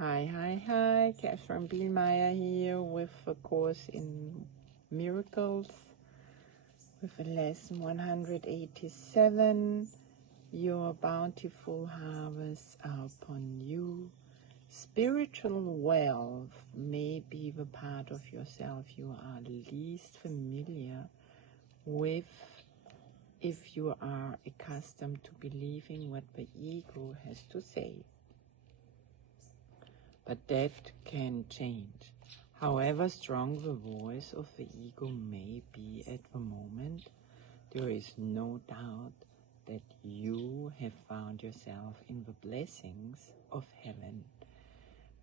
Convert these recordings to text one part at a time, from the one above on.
Hi, Katherine Bihlmeier here with a course in miracles with a lesson 187. Your bountiful harvests are upon you. Spiritual wealth may be the part of yourself you are least familiar with if you are accustomed to believing what the ego has to say. But that can change. However strong the voice of the ego may be at the moment, there is no doubt that you have found yourself in the blessings of heaven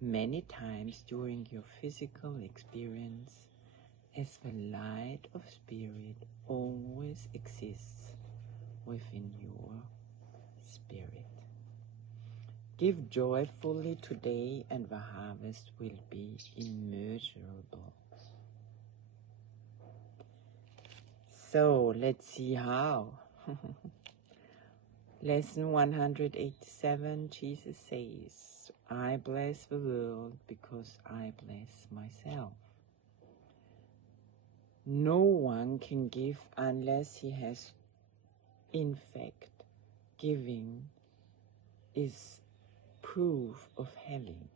many times during your physical experience, as the light of spirit always exists within your spirit. Give joyfully today, and the harvest will be immeasurable. So let's see how. Lesson 187, Jesus says, I bless the world because I bless myself. No one can give unless he has, in fact, giving is proof of having.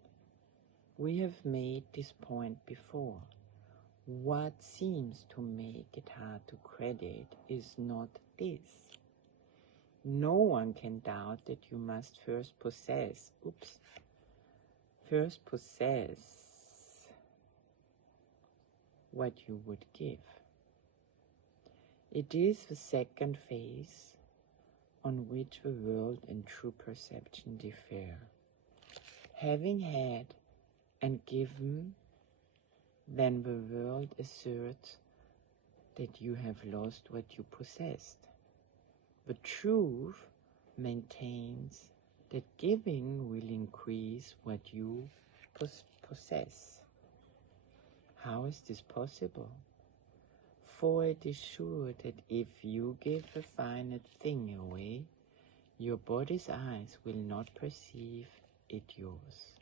We have made this point before. What seems to make it hard to credit is not this. No one can doubt that you must first possess what you would give. It is the second phase on which the world and true perception differ. Having had and given, then the world asserts that you have lost what you possessed. The truth maintains that giving will increase what you possess. How is this possible? For it is sure that if you give a finite thing away, your body's eyes will not perceive it yours.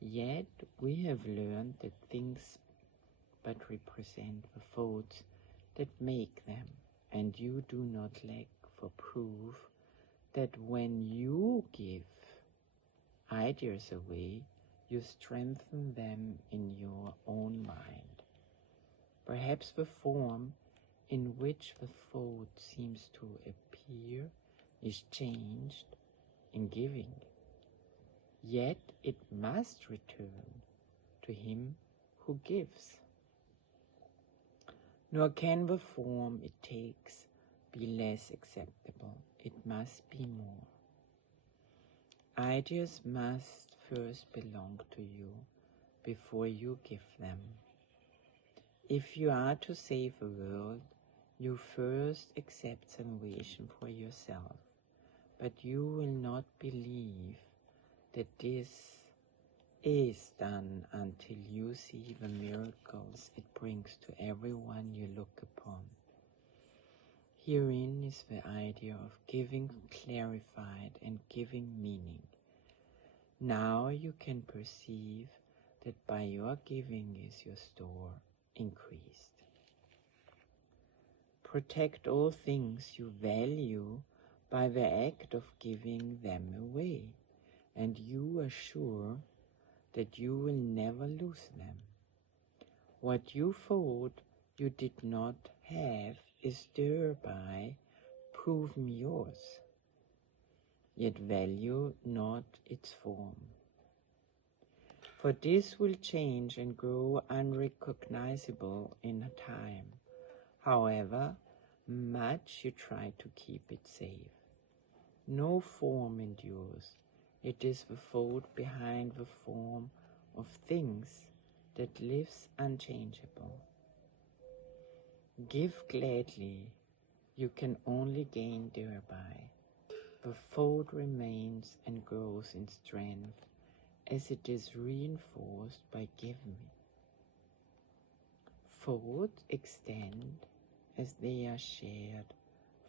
Yet we have learned that things but represent the thoughts that make them, and you do not lack for proof that when you give ideas away, you strengthen them in your own mind. Perhaps the form in which the thought seems to appear is changed in giving. Yet it must return to him who gives. Nor can the form it takes be less acceptable. It must be more. Ideas must first belong to you before you give them. If you are to save the world, you first accept salvation for yourself, but you will not believe that this is done until you see the miracles it brings to everyone you look upon. Herein is the idea of giving clarified and giving meaning. Now you can perceive that by your giving is your store increased. Protect all things you value by the act of giving them away, and you are sure that you will never lose them. What you thought you did not have is thereby proven yours, yet value not its form. For this will change and grow unrecognizable in time, however much you try to keep it safe. No form endures. It is the thought behind the form of things that lives unchangeable. Give gladly, you can only gain thereby. The thought remains and grows in strength as it is reinforced by giving. Thoughts extend as they are shared,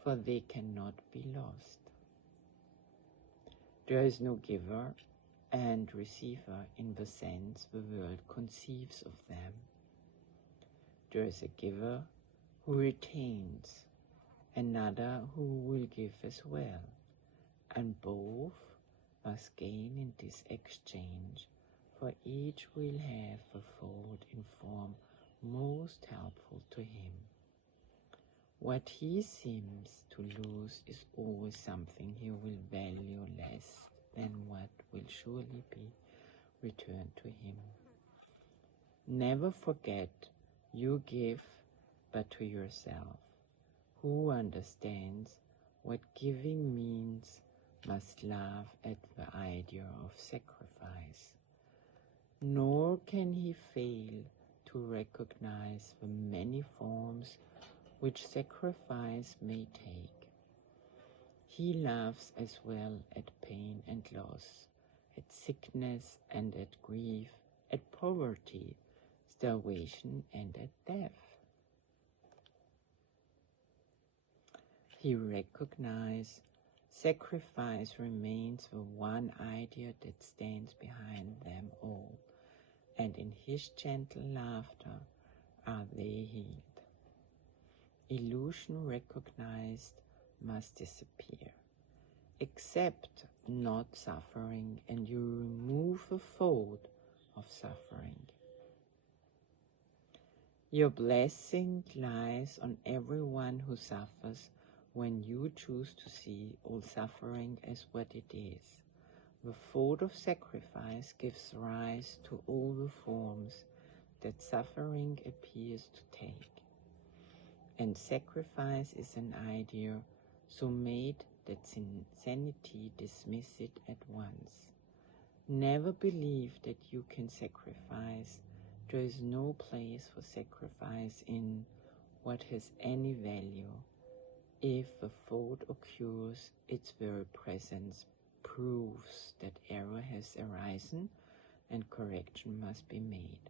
for they cannot be lost. There is no giver and receiver in the sense the world conceives of them. There is a giver who retains, another who will give as well, and both must gain in this exchange, for each will have the thought in form most helpful to him. What he seems to lose is always something he will value less than what will surely be returned to him. Never forget you give but to yourself. Who understands what giving means must laugh at the idea of sacrifice, nor can he fail to recognize the many forms which sacrifice may take. He laughs as well at pain and loss, at sickness and at grief, at poverty, starvation and at death. He recognizes sacrifice remains the one idea that stands behind them all, and in his gentle laughter are they healed. Illusion recognized must disappear. Accept not suffering, and you remove the thought of suffering. Your blessing lies on everyone who suffers when you choose to see all suffering as what it is. The thought of sacrifice gives rise to all the forms that suffering appears to take. And sacrifice is an idea so made that insanity dismiss it at once. Never believe that you can sacrifice. There is no place for sacrifice in what has any value. If a thought occurs, its very presence proves that error has arisen and correction must be made.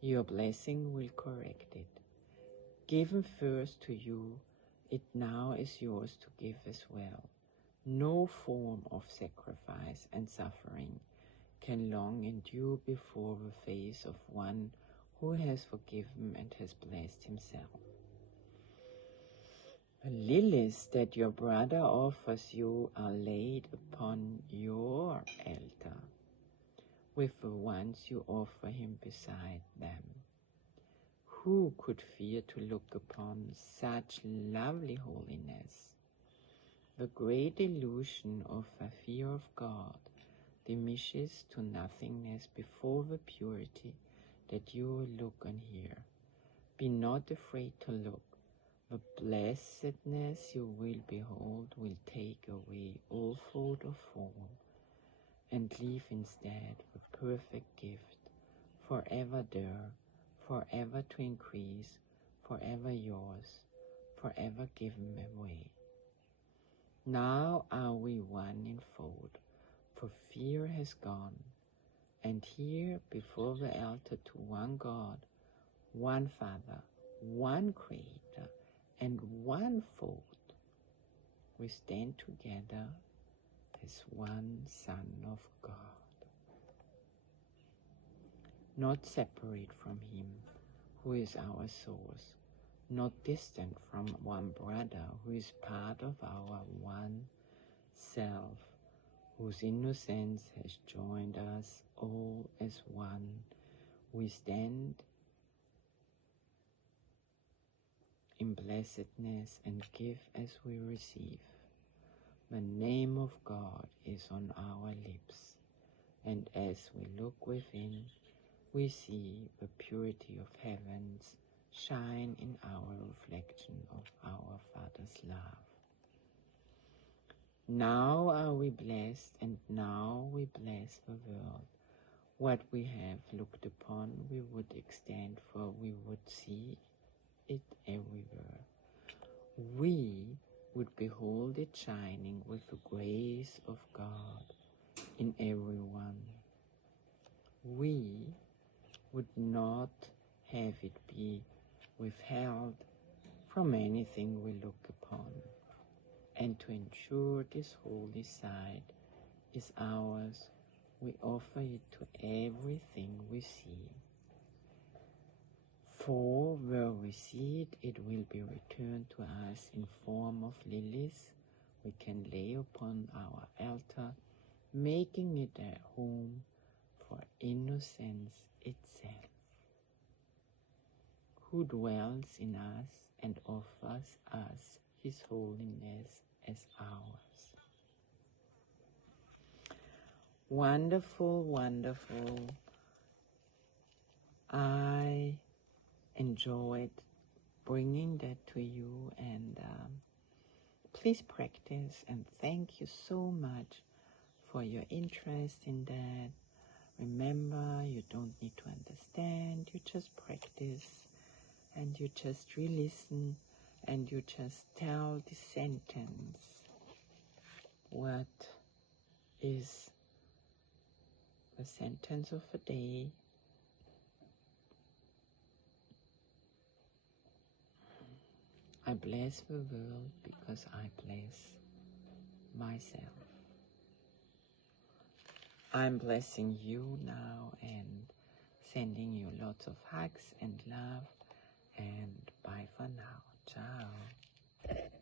Your blessing will correct it. Given first to you, it now is yours to give as well. No form of sacrifice and suffering can long endure before the face of one who has forgiven and has blessed himself. The lilies that your brother offers you are laid upon your altar, with the ones you offer him beside them. Who could fear to look upon such lovely holiness? The great illusion of the fear of God diminishes to nothingness before the purity that you will look on here. Be not afraid to look. The blessedness you will behold will take away all thought of form, and leave instead the perfect gift, forever there, forever to increase, forever yours, forever given away. Now are we one in thought, for fear has gone, and here before the altar to one God, one Father, one Creator, and one thought, we stand together as one Son of God. Not separate from Him who is our source, not distant from one brother who is part of our one self, whose innocence has joined us all as one. We stand in blessedness and give as we receive. The name of God is on our lips, and as we look within, we see the purity of heavens shine in our reflection of our Father's love. Now are we blessed, and now we bless the world. What we have looked upon we would extend, for we would see it everywhere. We would behold it shining with the grace of God in everyone. We would not have it be withheld from anything we look upon, and to ensure this holy sight is ours, We offer it to everything we see. For where we see it, it will be returned to us in form of lilies we can lay upon our altar, making it a home for innocence itself, who dwells in us and offers us His holiness as ours. Wonderful, wonderful. I enjoyed bringing that to you, and please practice, and thank you so much for your interest in that. Remember, you don't need to understand, you just practice, and you just re-listen, and you just tell the sentence. What is the sentence of the day? I bless the world because I bless myself. I'm blessing you now and sending you lots of hugs and love, and bye for now. Ciao.